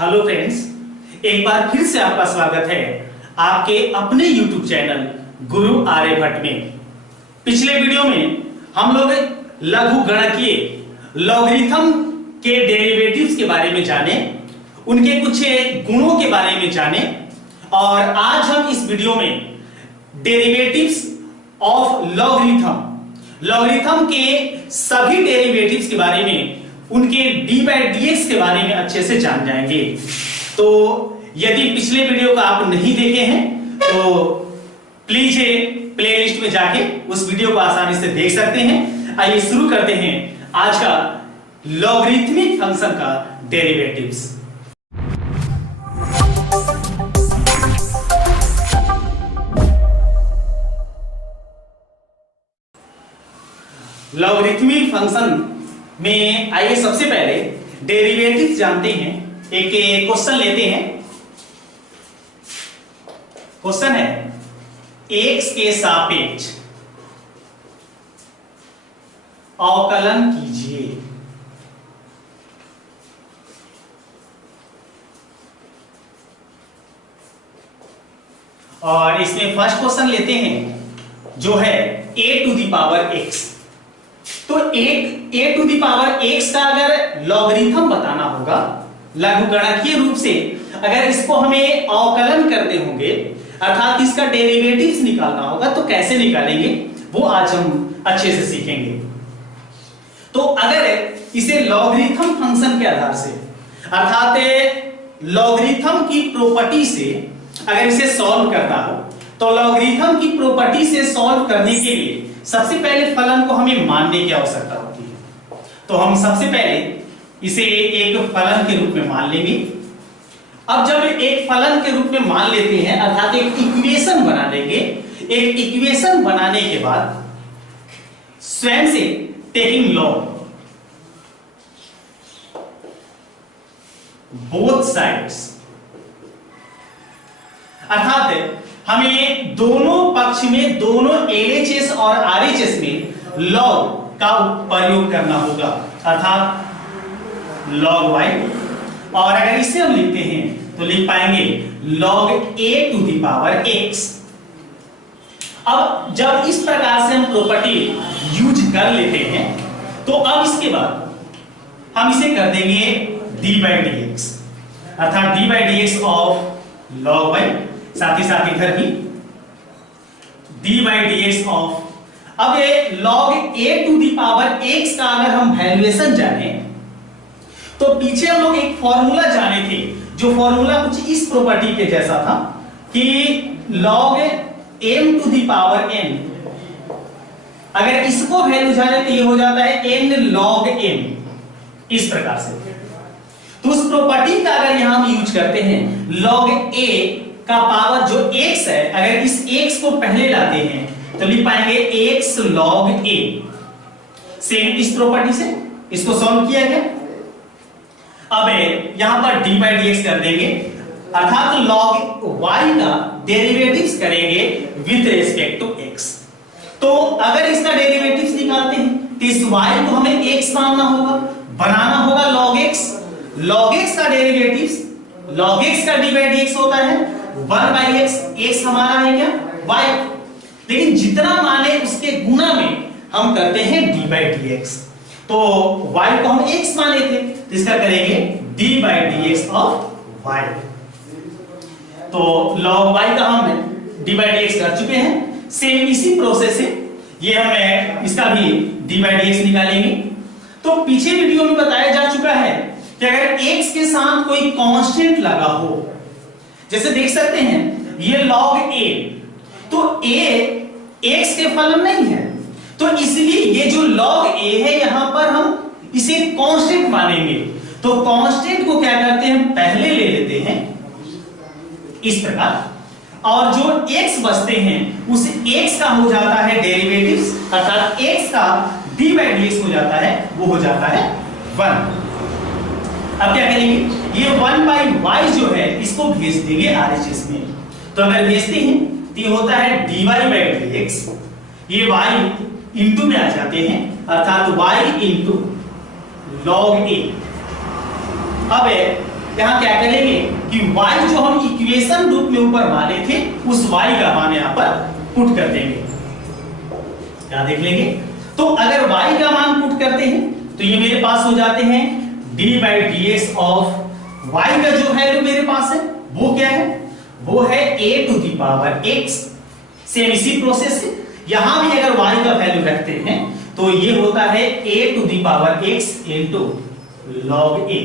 Hello friends, एक बार फिर से आपका स्वागत है आपके अपने YouTube चैनल गुरु आर्यभट्ट में। पिछले वीडियो में हम लोग लघु गणकीय लॉगरिथम के डेरिवेटिव्स के बारे में जाने, उनके कुछ गुणों के बारे में जाने और आज हम इस वीडियो में डेरिवेटिव्स ऑफ लॉगरिथम के सभी डेरिवेटिव्स के बारे में, उनके डी बाई डी एक्स के बारे में अच्छे से जान जाएंगे। तो यदि पिछले वीडियो को आप नहीं देखे हैं तो प्लीज प्लेलिस्ट में जाके उस वीडियो को आसानी से देख सकते हैं। आइए शुरू करते हैं आज का लॉगरिथमिक फंक्शन का डेरिवेटिव्स। लॉगरिथमिक फंक्शन में आइए सबसे पहले डेरिवेटिव जानते हैं। एक क्वेश्चन लेते हैं। क्वेश्चन है x के सापेक्ष अवकलन कीजिए। और इसमें फर्स्ट क्वेश्चन लेते हैं जो है a to the power x। तो a to the power x का अगर लॉगरिथम बताना होगा लघुगणकीय रूप से, अगर इसको हमें अवकलन करते होंगे अर्थात इसका डेरिवेटिव्स निकालना होगा तो कैसे निकालेंगे वो आज हम अच्छे से सीखेंगे। तो अगर इसे लॉगरिथम फंक्शन के आधार से अर्थात लॉगरिथम की प्रॉपर्टी से अगर इसे सॉल्व करना हो तो लॉगरिथम की प्रॉपर्टी से सॉल्व करने के लिए सबसे पहले फलन को हमें मानने की आवश्यकता होती है। तो हम सबसे पहले इसे एक फलन के रूप में मान लेंगे। अब जब एक फलन के रूप में मान लेते हैं अर्थात एक इक्वेशन बना लेंगे। एक इक्वेशन बनाने के बाद स्वयं से टेकिंग लॉग बोथ साइड्स, अर्थात हमें दोनों पक्ष में, दोनों LHS और RHS में लॉग का प्रयोग करना होगा अर्थात log y। और अगर इसे हम लिखते हैं तो लिख पाएंगे log a to the power x। अब जब इस प्रकार से हम प्रॉपर्टी यूज कर लेते हैं तो अब इसके बाद हम इसे कर देंगे d बाई डी एक्स अर्थात d by d x of log y, साथ ही साथ इधर भी d by d x of. अब ये log a to the power x का अगर हम वैल्यूएशन जाने तो पीछे हम लोग एक फॉर्मूला जाने थे जो फॉर्मूला कुछ इस प्रॉपर्टी के जैसा था कि log m to the power n, अगर इसको वैल्यू जाने तो ये हो जाता है n log m, इस प्रकार से। तो उस प्रॉपर्टी का अगर यहां हम यूज करते हैं log a का पावर जो x है, अगर इस x को पहले लाते हैं तो लिख पाएंगे x log a। सेम इस प्रॉपर्टी से इसको सॉल्व किया गया। अब यहां पर d बाई डी एक्स कर देंगे अर्थात log y का डेरिवेटिव्स करेंगे विद रेस्पेक्ट टू x। तो अगर इसका डेरिवेटिव्स निकालते हैं तो इस y को हमें x मानना होगा, बनाना होगा log x। log x का डेरिवेटिव्स, log x का d बाई डी एक्स होता है 1 बाई x। x हमारा है क्या y, लेकिन जितना माने उसके गुना में हम करते हैं d बाई डी एक्स। तो y को हम x माने थे तो इसका करेंगे d by d x of y। तो log y का हम d बाई डी एक्स कर चुके हैं। सेम इसी प्रोसेस से ये हम इसका भी d बाई डी एक्स निकालेंगे। तो पीछे वीडियो में बताया जा चुका है कि अगर x के साथ कोई कांस्टेंट लगा हो, जैसे देख सकते हैं ये log a, तो a x के फलन नहीं है तो इसलिए ये जो log a है यहां पर हम इसे कांस्टेंट मानेंगे। तो कांस्टेंट को क्या करते हैं पहले ले लेते हैं इस प्रकार, और जो x बचते हैं उस x का हो जाता है डेरिवेटिव्स अर्थात x का d बाई डी एक्स हो जाता है, वो हो जाता है 1। अब क्या करेंगे ये 1 बाई y जो है इसको भेज देंगे RHS में। तो अगर भेजते हैं तो ये होता है dy बाई डी एक्स, ये y इंटू में आ जाते हैं अर्थात y इंटू log a। अब यहाँ क्या करेंगे कि y जो हम इक्वेशन रूप में ऊपर माने थे उस y का मान यहाँ पर पुट कर देंगे। क्या देख लेंगे? तो अगर y का मान पुट करते हैं तो ये मेरे पास हो जाते हैं d/dx ऑफ y का जो वैल्यू मेरे पास है वो क्या है? वो है a⁴x। सेम इसी प्रोसेस से यहां भी अगर y का वैल्यू रखते हैं तो ये होता है a⁴x into log a।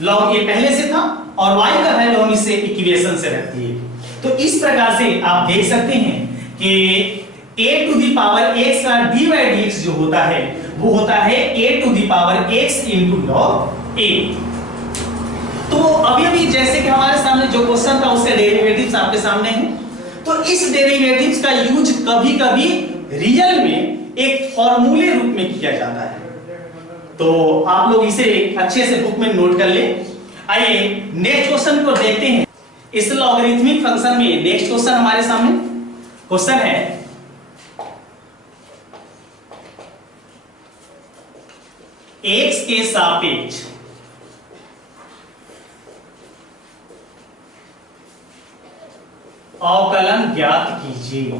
log a पहले से था और y का वैल्यू हम इसे इक्वेशन से रख दिए। तो इस प्रकार से आप देख सकते हैं कि a⁴x का d/dx जो होता है वो होता है a⁴x into log a। तो अभी जैसे कि हमारे सामने जो क्वेश्चन था उसके डेरिवेटिव्स आपके सामने हैं, तो इस डेरिवेटिव्स का यूज कभी-कभी रियल में एक फॉर्मूले रूप में किया जाता है। तो आप लोग इसे अच्छे से बुक में नोट कर ले। आइए नेक्स्ट क्वेश्चन को देखते हैं। इस लॉगरिथमिक फंक्शन में नेक्स्ट क्वेश्चन हमारे सामने क्वेश्चन है x के सापेक्ष अवकलन ज्ञात कीजिए।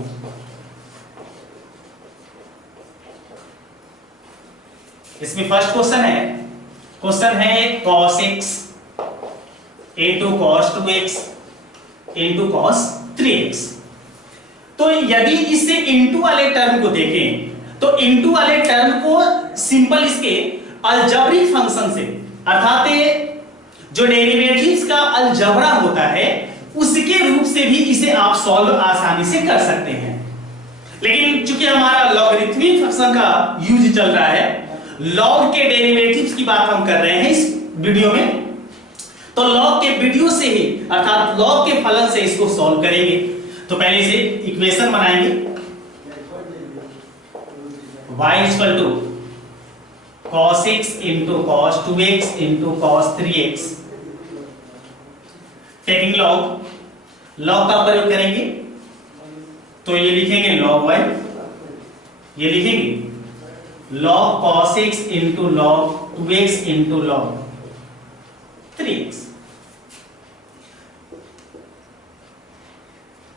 इसमें फर्स्ट क्वेश्चन है cos x into cos 2x into cos 3x। तो यदि इससे इनटू वाले टर्म को देखें तो इनटू वाले टर्म को सिंपल इसके अलजेब्रिक फंक्शन से अर्थात जो डेरिवेटिव्स का अलजेब्रा होता है उसके रूप से भी इसे आप सॉल्व आसानी से कर सकते हैं। लेकिन चूंकि हमारा लॉगरिथमिक फंक्शन का यूज चल रहा है, लॉग के डेरिवेटिव्स की बात हम कर रहे हैं इस वीडियो में, तो लॉग के वीडियो से ही अर्थात लॉग के फलन से इसको सॉल्व करेंगे। तो पहले इसे इक्वेशन बनाएंगे y equal to cos x into cos 2x into cos 3x। Taking log का प्रयोग करेंगे तो ये लिखेंगे log y, ये लिखेंगे log cos x into log 2x into log 3x।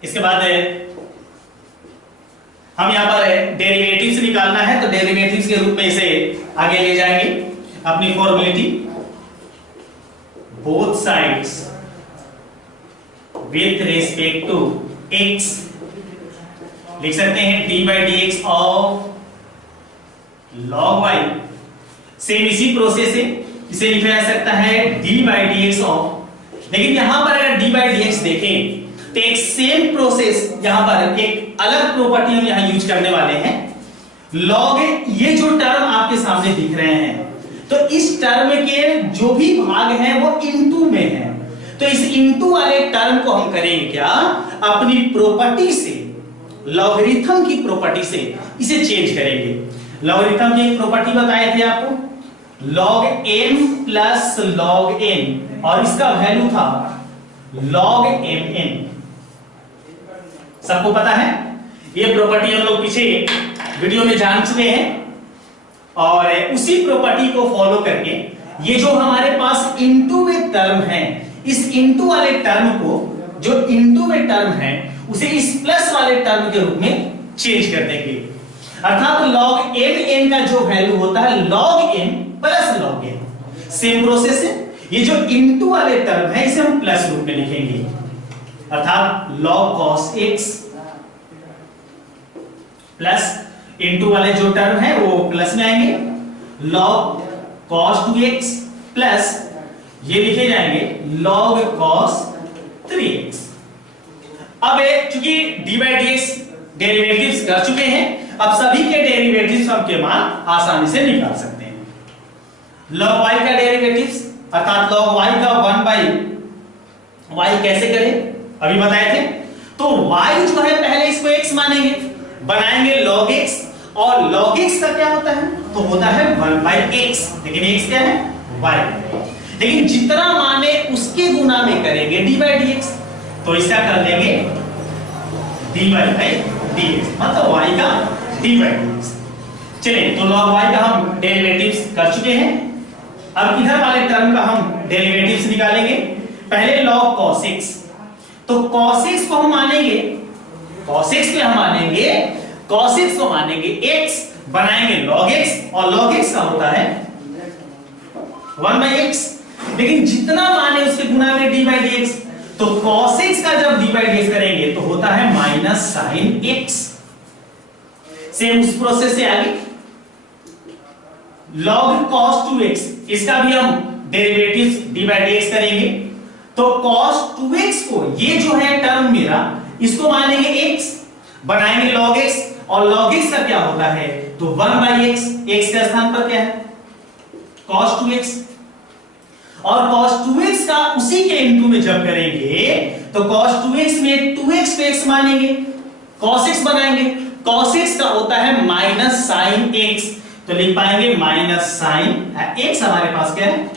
इसके बाद हम यहां पर डेरिवेटिव्स निकालना है, तो डेरिवेटिव्स के रूप में इसे आगे ले जाएंगे अपनी formality both sides with respect to x। लिख सकते हैं d/dx of log y। Same इसी प्रोसेस से इसे लिखा जा सकता है d/dx ऑफ, लेकिन यहां पर अगर d/dx देखें तो एक सेम प्रोसेस यहां पर एक अलग प्रॉपर्टी हम यहां यूज करने वाले हैं। log ये जो टर्म आपके सामने दिख रहे हैं तो इस टर्म के जो भी भाग हैं वो इनटू में है, तो इस इनटू वाले टर्म को हम करेंगे क्या, अपनी प्रॉपर्टी से, लॉगरिथम की प्रॉपर्टी से इसे चेंज करेंगे। लॉगरिथम की एक प्रॉपर्टी बताए थे आपको, log m plus log n, और इसका वैल्यू था log mn। सबको पता है ये प्रॉपर्टी हम लोग पीछे वीडियो में जान चुके हैं, और उसी प्रॉपर्टी को फॉलो करके ये जो हमारे पास इनटू में टर्म है, इस इनटू वाले टर्म को, जो इनटू में टर्म है उसे इस प्लस वाले टर्म के रूप में चेंज कर देंगे। अर्थात log mn का जो वैल्यू होता है log m plus log n। Same process है, ये जो इनटू वाले टर्म है इसे हम प्लस रूप में लिखेंगे, अर्थात log cos x plus into वाले जो टर्म है वो प्लस में आएंगे log cos 2x प्लस ये लिखे जाएंगे log cos 3x। अब चूंकि d/dx डेरिवेटिव्स कर चुके हैं, अब सभी के डेरिवेटिव्स हम के मान आसानी से निकाल सकते हैं। log y का डेरिवेटिव्स अर्थात log y का 1/y कैसे करें अभी बताए थे, तो y जो है पहले इसको x मानेंगे, बनाएंगे log x, और log x का क्या होता है, तो होता है 1/x, लेकिन x क्या है y, लेकिन जितना माने उसके गुना में करेंगे d/dx, तो इसका कर देंगे dy/dx, मतलब y का dy/dx। चलिए तो log y का हम डेरिवेटिव्स कर चुके हैं, अब इधर वाले टर्म का हम डेरिवेटिव्स निकालेंगे। पहले log cos x, तो cos x को हम मानेंगे, cos x को हम मानेंगे, cos x को मानेंगे x, बनाएंगे log x, और log x का होता है 1/x, लेकिन जितना माने उसके गुना में d by dx, तो cos x का जब d by dx करेंगे तो होता है माइनस sin x। सेम उस प्रोसेस से आगे log cos 2x, इसका भी हम डेरिवेटिव्स d by dx करेंगे, तो cos 2x को, ये जो है टर्म मेरा, इसको मानेंगे x, बनाएंगे log x, और log x का क्या होता है, तो 1/x, x के स्थान पर क्या है cos 2x, और cos 2x का उसी के इनटू में जब करेंगे तो cos 2x में 2x पे x मानेंगे, cos x बनाएंगे, cos x का होता है माइनस sin x, तो लिख पाएंगे माइनस sin x, हमारे पास क्या है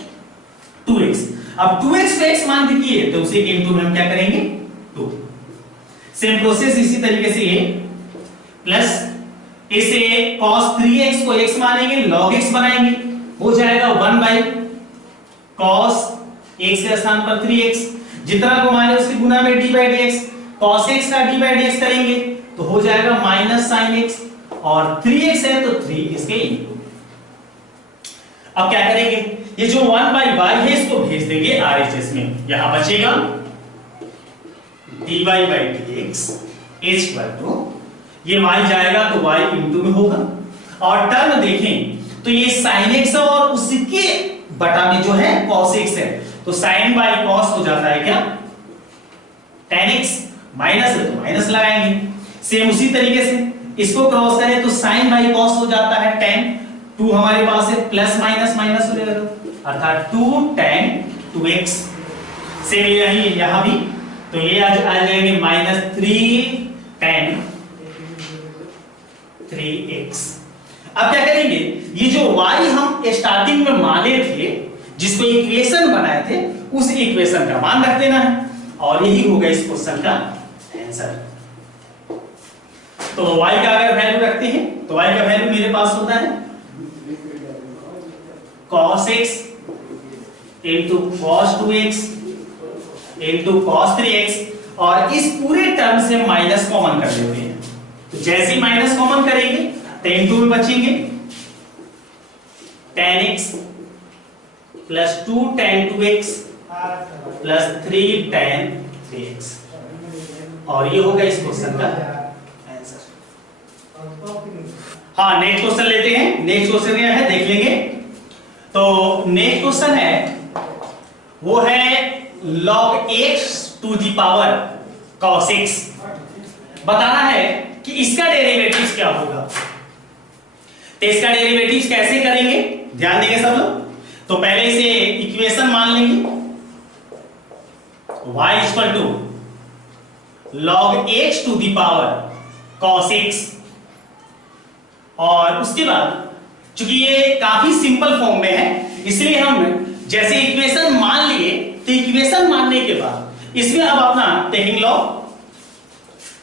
2x। अब 2x पे x मान दीजिए तो उसी के इनटू में हम क्या करेंगे 2। सेम प्रोसेस इसी तरीके से ये प्लस इसे cos 3x को x मानेंगे, log x बनाएंगे, हो जाएगा 1/cos x के स्थान पर 3x, जितना को माने उसके गुना में d by dx, cos x का d by dx करेंगे तो हो जाएगा माइनस sin x, और 3x है तो 3 इसके इनटू। अब क्या करेंगे, ये जो 1/y है इसको भेज देंगे RHS में, यहां बचेगा dy by dx equal to, ये y जाएगा तो y इनटू में होगा, और टर्म देखें तो ये sin x और उसके बटा में जो है cos x है, तो sin by cos हो जाता है क्या tan x, माइनस है तो माइनस लगाएंगे। सेम उसी तरीके से इसको क्रॉस करें तो sin by cos हो जाता है tan, 2 हमारे पास है, प्लस माइनस माइनस हो जाएगा, अर्थात 2 tan 2x। सेम यहां भी, तो ये आ जाएंगे माइनस 3 tan 3x। अब क्या करेंगे, ये जो y हम स्टार्टिंग में माने थे, जिसको इक्वेशन बनाए थे, उस इक्वेशन का मान रख देना है, और यही होगा इस क्वेश्चन का आंसर। तो y का अगर वैल्यू रखते हैं तो y का वैल्यू मेरे पास होता है cos x into cos 2x into cos 3x, और इस पूरे टर्म से माइनस कॉमन कर लेते हैं, तो जैसे ही माइनस कॉमन करेंगे तो इनटू में बचेंगे tan x plus 2 tan 2x plus 3 tan 3x, और ये होगा इस क्वेश्चन का आंसर। हाँ, नेक्स्ट क्वेश्चन लेते हैं। नेक्स्ट क्वेश्चन क्या है देख लेंगे। तो नेक्स्ट क्वेश्चन है, वो है log x to the power cos x। बताना है कि इसका डेरिवेटिव्स क्या होगा, तो इसका डेरिवेटिव्स कैसे करेंगे, ध्यान देंगे सब लोग। तो पहले इसे इक्वेशन मान लेंगे, y equal to log x to the power cos x, और उसके बाद चूंकि ये काफी सिंपल फॉर्म में है, इसलिए हम जैसे इक्वेशन मान लिए, तो इक्वेशन मानने के बाद इसमें अब अपना टेकिंग लॉग,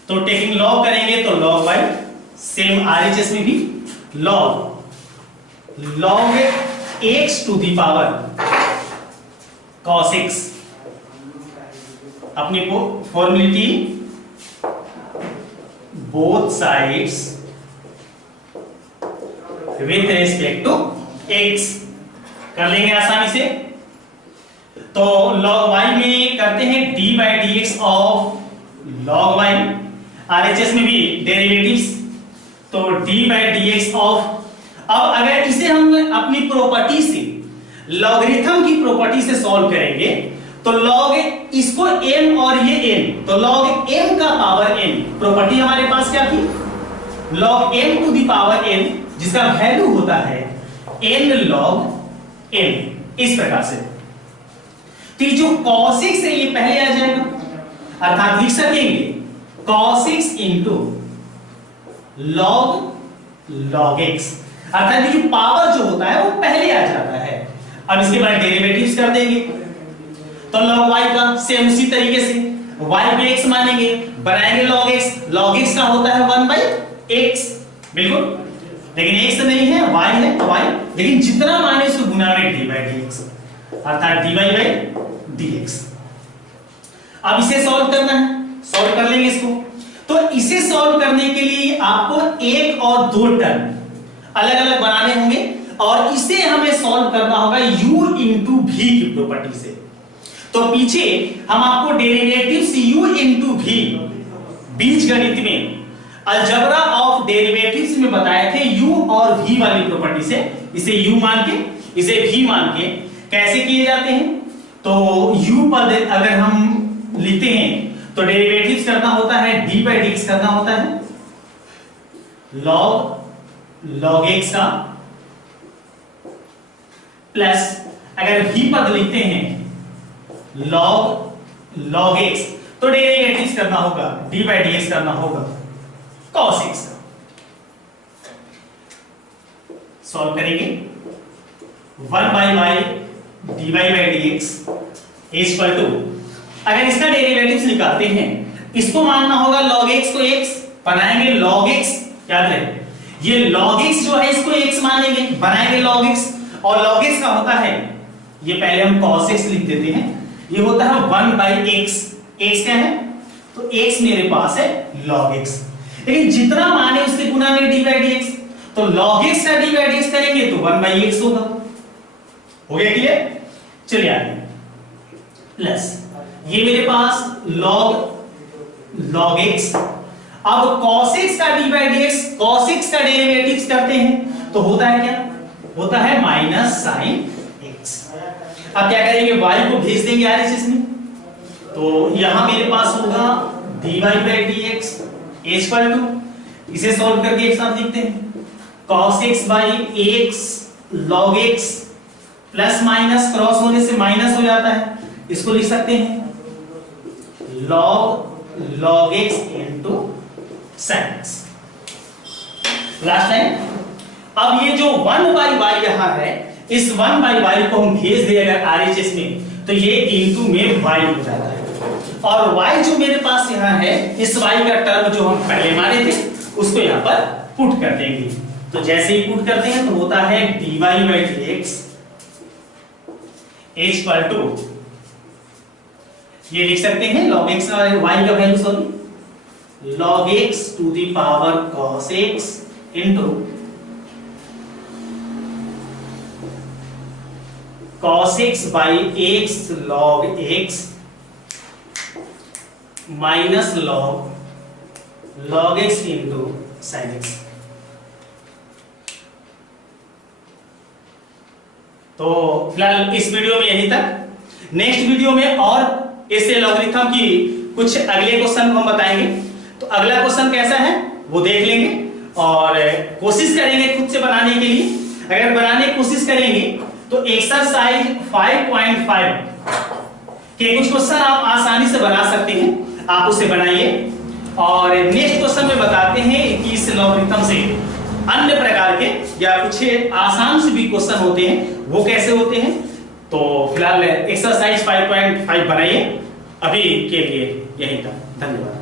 तो टेकिंग लॉग करेंगे तो log y, सेम RHS में भी log x to the power cos x, अपनी को formality both sides with respect to x कर लेंगे आसानी से। तो log y में करते हैं d by dx of log y, RHS में भी डेरिवेटिव्स, तो d by dx ऑफ, अब अगर इसे हम अपनी प्रॉपर्टी से, लॉगरिथम की प्रॉपर्टी से सॉल्व करेंगे तो log इसको m और ये n, तो log m का पावर n, प्रॉपर्टी हमारे पास क्या थी log m to the power n, जिसका वैल्यू होता है n log m, इस प्रकार से। तो जो cos x है ये पहले आ जाएगा, अर्थात लिख सकेंगे cos x into log x, अर्थात ये पावर जो होता है वो पहले आ जाता है। अब इसके बाद डेरिवेटिव्स कर देंगे, तो log y का सेम उसी तरीके से y पे x मानेंगे, बनाएंगे log x का होता है 1/x, बिल्कुल। लेकिन x नहीं है, y है तो y, लेकिन जितना मान है उसको गुना में dy by dx, अर्थात dy by dx। अब इसे सॉल्व करना है, सॉल्व कर लेंगे इसको। तो इसे सॉल्व करने के लिए आपको एक और दो टर्म अलग अलग बनाने होंगे और इसे हमें सॉल्व करना होगा u इंटू v की प्रॉपर्टी से। तो पीछे हम आपको डेरिवेटिव्स u इंटू v बीजगणित में अलजेब्रा ऑफ डेरिवेटिव्स में बताए थे u और v वाली प्रॉपर्टी से। इसे u मान के, इसे v मान के कैसे किए जाते हैं? तो u पद अगर हम लिखते हैं तो डेरिवेटिव्स करना होता है d by dx करना होता है log x का, प्लस अगर v पद लिखते हैं log x तो डेरिवेटिव्स करना होगा d by dx करना होगा cos x का। सॉल्व करेंगे 1 by y dy by dx is equal to, अगर इसका डेरिवेटिव्स निकालते हैं इसको मानना होगा log x को x, बनाएंगे log x, याद रहे ये log x जो है इसको x मानेंगे, बनाएंगे log x, और log x का होता है, ये पहले हम cos x लिख देते हैं, ये होता है 1 by x, x क्या है तो x मेरे पास है log x, लेकिन जितना मान है उसके गुना में d by dx, तो log x का d by dx करेंगे तो 1 by x होगा। हो गया क्लियर? चलिए आगे, प्लस ये मेरे पास log x, अब cos x का d by dx, cos x का डेरिवेटिव्स करते हैं तो होता है क्या, होता है माइनस साइन x। अब क्या करेंगे, y को भेज देंगे RHS में, तो यहां मेरे पास होगा dy by dx equal to, इसे सॉल्व करके एक साथ लिखते हैं cos x by x log x, plus minus cross होने से माइनस हो जाता है, इसको लिख सकते हैं log x into sin x। Last line, अब ये जो 1 by y यहां है, इस 1 by y को हम भेज दे अगर RHS में तो ये इनटू में y हो जाता है, और y जो मेरे पास यहां है, इस y का टर्म जो हम पहले माने थे उसको यहां पर पुट कर देंगे। तो जैसे ही पुट करते हैं तो होता है dy by dx equal to, ये लिख सकते हैं log x y का value sorry log x to the power cos x into cos x by x log x minus log x into sin x। तो फिलहाल इस वीडियो में यही तक, नेक्स्ट वीडियो में और इससे लॉगरिथम की कुछ अगले क्वेश्चन हम बताएंगे। तो अगला क्वेश्चन कैसा है वो देख लेंगे और कोशिश करेंगे खुद से बनाने के लिए। अगर बनाने की कोशिश करेंगे तो एक्सरसाइज 5.5 के कुछ क्वेश्चन आप आसानी से बना सकते हैं, आप उसे बनाइए। और नेक्स्ट क्वेश्चन में बताते हैं कि इस लॉगरिथम से अन्य प्रकार के या कुछ आसान से भी क्वेश्चन होते हैं वो कैसे होते हैं। तो फिलहाल एक्सरसाइज 5.5 बनाइए। अभी के लिए यही था, धन्यवाद।